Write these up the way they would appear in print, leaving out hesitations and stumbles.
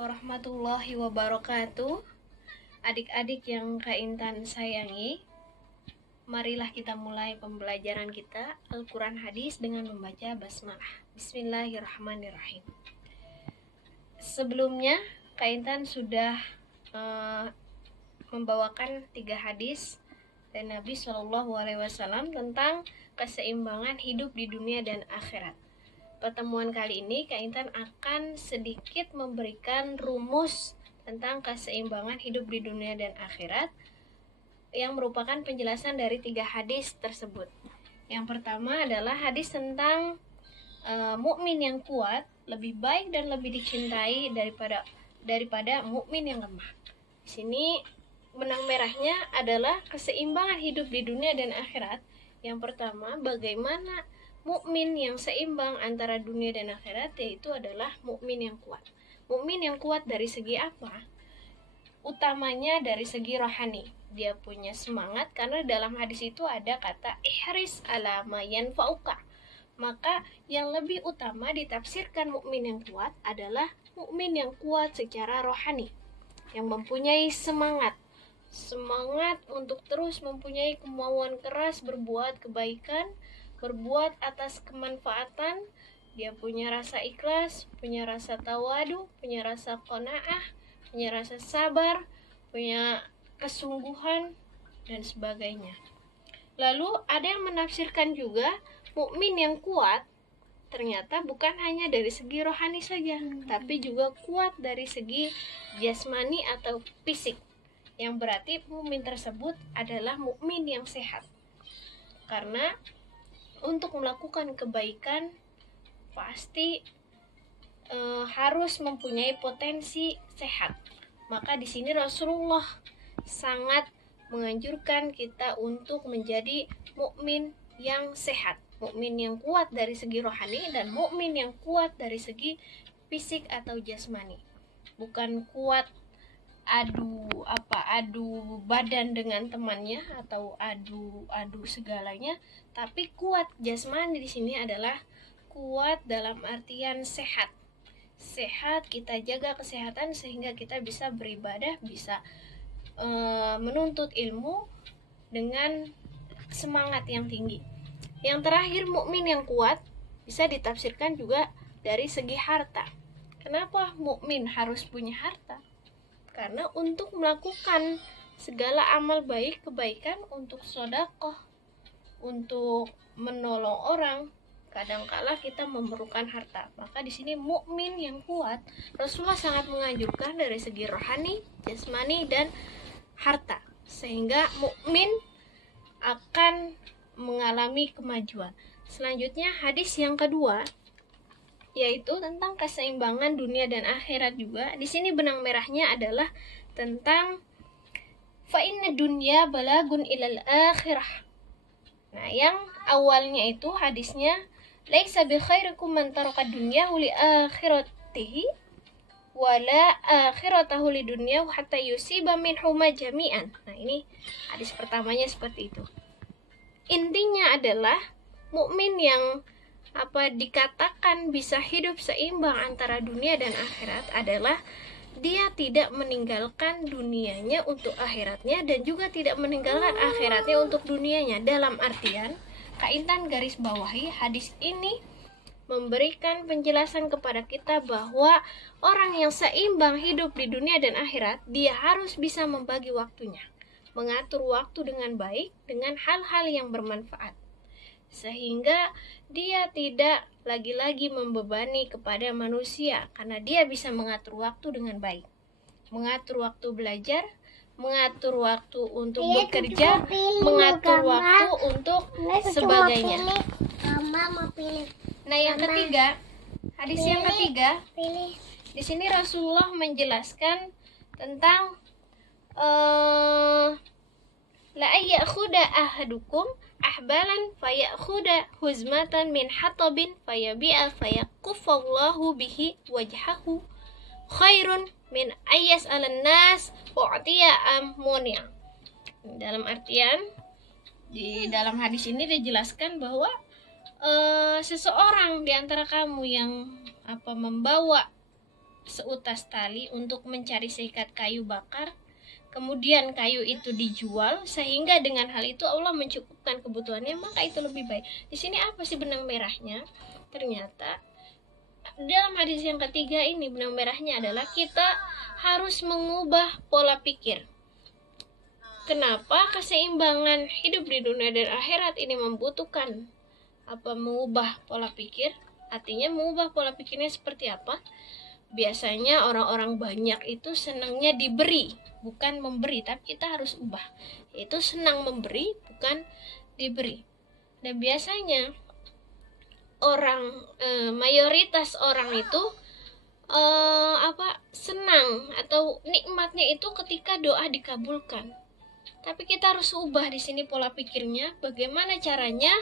warahmatullahi wabarakatuh. Adik-adik yang Kak Intan sayangi, marilah kita mulai pembelajaran kita Al-Quran Hadis dengan membaca basmalah. Bismillahirrahmanirrahim. Sebelumnya Kak Intan sudah membawakan 3 hadis dari Nabi SAW tentang keseimbangan hidup di dunia dan akhirat. Pertemuan kali ini Kak Intan akan sedikit memberikan rumus tentang keseimbangan hidup di dunia dan akhirat yang merupakan penjelasan dari 3 hadis tersebut. Yang pertama adalah hadis tentang mukmin yang kuat lebih baik dan lebih dicintai daripada mukmin yang lemah. Di sini benang merahnya adalah keseimbangan hidup di dunia dan akhirat. Yang pertama, bagaimana mukmin yang seimbang antara dunia dan akhirat, yaitu adalah mukmin yang kuat. Mukmin yang kuat dari segi apa? Utamanya dari segi rohani. Dia punya semangat karena dalam hadis itu ada kata ihris ala ma yanfa'uka. Maka yang lebih utama ditafsirkan mukmin yang kuat adalah mukmin yang kuat secara rohani, yang mempunyai semangat untuk terus mempunyai kemauan keras berbuat kebaikan, berbuat atas kemanfaatan. Dia punya rasa ikhlas, punya rasa tawadu, punya rasa qanaah, punya rasa sabar, punya kesungguhan dan sebagainya. Lalu ada yang menafsirkan juga mukmin yang kuat ternyata bukan hanya dari segi rohani saja, tapi juga kuat dari segi jasmani atau fisik. Yang berarti mukmin tersebut adalah mukmin yang sehat. Karena untuk melakukan kebaikan pasti harus mempunyai potensi sehat. Maka di sini Rasulullah sangat menganjurkan kita untuk menjadi mukmin yang sehat, mukmin yang kuat dari segi rohani dan mukmin yang kuat dari segi fisik atau jasmani. Bukan kuat adu badan dengan temannya atau adu segalanya, tapi kuat jasmani di sini adalah kuat dalam artian sehat. Sehat, kita jaga kesehatan sehingga kita bisa beribadah, bisa menuntut ilmu dengan semangat yang tinggi. Yang terakhir, mukmin yang kuat bisa ditafsirkan juga dari segi harta. Kenapa mukmin harus punya harta? Karena untuk melakukan segala amal baik, kebaikan, untuk sedekah, untuk menolong orang, kadangkala kita memerlukan harta. Maka di sini mukmin yang kuat, Rasulullah sangat menganjurkan dari segi rohani, jasmani dan harta, sehingga mukmin akan mengalami kemajuan. Selanjutnya hadis yang kedua, yaitu tentang keseimbangan dunia dan akhirat juga. Di sini benang merahnya adalah tentang fa inna dunya balagun ilal akhirah. Nah, yang awalnya itu hadisnya laisa bi khairikum man taraka dunya li akhiratihi wala akhiratahu li dunya hatta yusiba minhuma jami'an. Nah, ini hadis pertamanya seperti itu. Intinya adalah mukmin yang dikatakan bisa hidup seimbang antara dunia dan akhirat adalah dia tidak meninggalkan dunianya untuk akhiratnya dan juga tidak meninggalkan akhiratnya untuk dunianya. Dalam artian, Kak Intan garis bawahi hadis ini memberikan penjelasan kepada kita bahwa orang yang seimbang hidup di dunia dan akhirat, dia harus bisa membagi waktunya, mengatur waktu dengan baik dengan hal-hal yang bermanfaat, sehingga dia tidak lagi-lagi membebani kepada manusia karena dia bisa mengatur waktu dengan baik, mengatur waktu belajar, mengatur waktu untuk bekerja, mengatur waktu untuk sebagainya. Nah, yang ketiga, hadis yang ketiga, di sini Rasulullah menjelaskan tentang la ayyakhuda ahadukum ahbalan fayakhuda huzmatan min hatabin fayabi'a fayakuffallahu bihi wajhahu khairun min ayas alan nas u'tiya ammunia. Dalam artian, di dalam hadis ini dijelaskan bahwa seseorang di antara kamu yang membawa seutas tali untuk mencari seikat kayu bakar, kemudian kayu itu dijual, sehingga dengan hal itu Allah mencukupkan kebutuhannya, maka itu lebih baik. Di sini apa sih benang merahnya? Ternyata dalam hadis yang ketiga ini benang merahnya adalah kita harus mengubah pola pikir. Kenapa keseimbangan hidup di dunia dan akhirat ini membutuhkan mengubah pola pikir? Artinya mengubah pola pikirnya seperti apa? Biasanya orang-orang banyak itu senangnya diberi, bukan memberi, tapi kita harus ubah. Itu senang memberi, bukan diberi. Dan biasanya mayoritas orang itu senang atau nikmatnya itu ketika doa dikabulkan. Tapi kita harus ubah di sini pola pikirnya. Bagaimana caranya?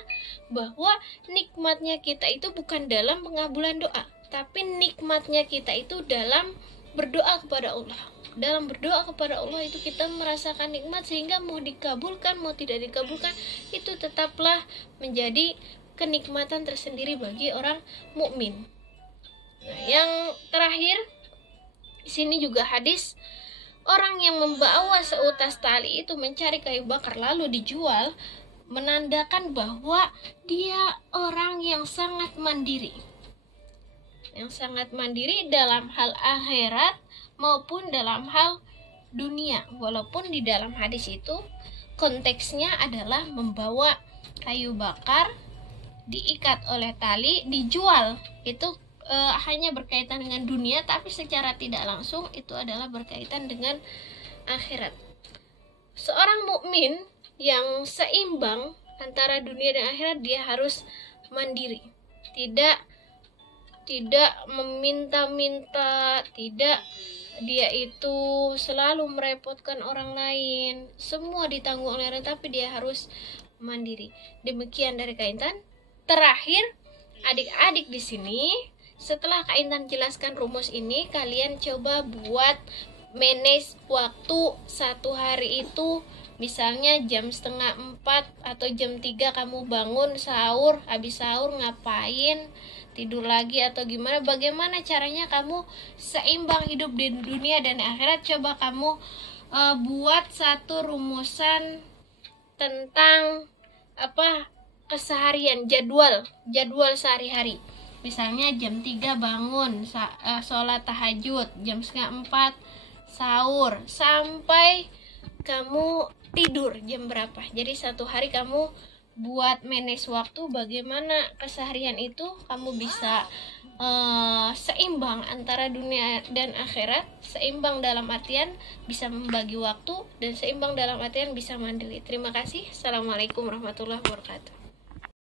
Bahwa nikmatnya kita itu bukan dalam pengabulan doa, tapi nikmatnya kita itu dalam berdoa kepada Allah. Dalam berdoa kepada Allah itu kita merasakan nikmat, sehingga mau dikabulkan mau tidak dikabulkan itu tetaplah menjadi kenikmatan tersendiri bagi orang mukmin. Nah, yang terakhir di sini juga hadis, orang yang membawa seutas tali itu mencari kayu bakar lalu dijual, menandakan bahwa dia orang yang sangat mandiri. Yang sangat mandiri dalam hal akhirat maupun dalam hal dunia. Walaupun di dalam hadis itu konteksnya adalah membawa kayu bakar, diikat oleh tali, dijual. Itu hanya berkaitan dengan dunia, tapi secara tidak langsung itu adalah berkaitan dengan akhirat. Seorang mukmin yang seimbang antara dunia dan akhirat, dia harus mandiri, tidak meminta-minta, tidak dia itu selalu merepotkan orang lain, semua ditanggung oleh orang, tapi dia harus mandiri. Demikian dari Kak Intan. Terakhir, adik-adik di sini, setelah Kak Intan jelaskan rumus ini, kalian coba buat manage waktu satu hari itu. Misalnya jam 3:30 atau jam 3 kamu bangun sahur, habis sahur ngapain, tidur lagi atau gimana. Bagaimana caranya kamu seimbang hidup di dunia dan akhirat. Coba kamu buat satu rumusan tentang keseharian, jadwal sehari-hari. Misalnya jam 3 bangun, sholat tahajud, jam 3:30 sahur, sampai kamu tidur jam berapa. Jadi satu hari kamu buat manage waktu, bagaimana keseharian itu kamu bisa seimbang antara dunia dan akhirat. Seimbang dalam artian bisa membagi waktu, dan seimbang dalam artian bisa mandiri. Terima kasih. Assalamualaikum warahmatullahi wabarakatuh.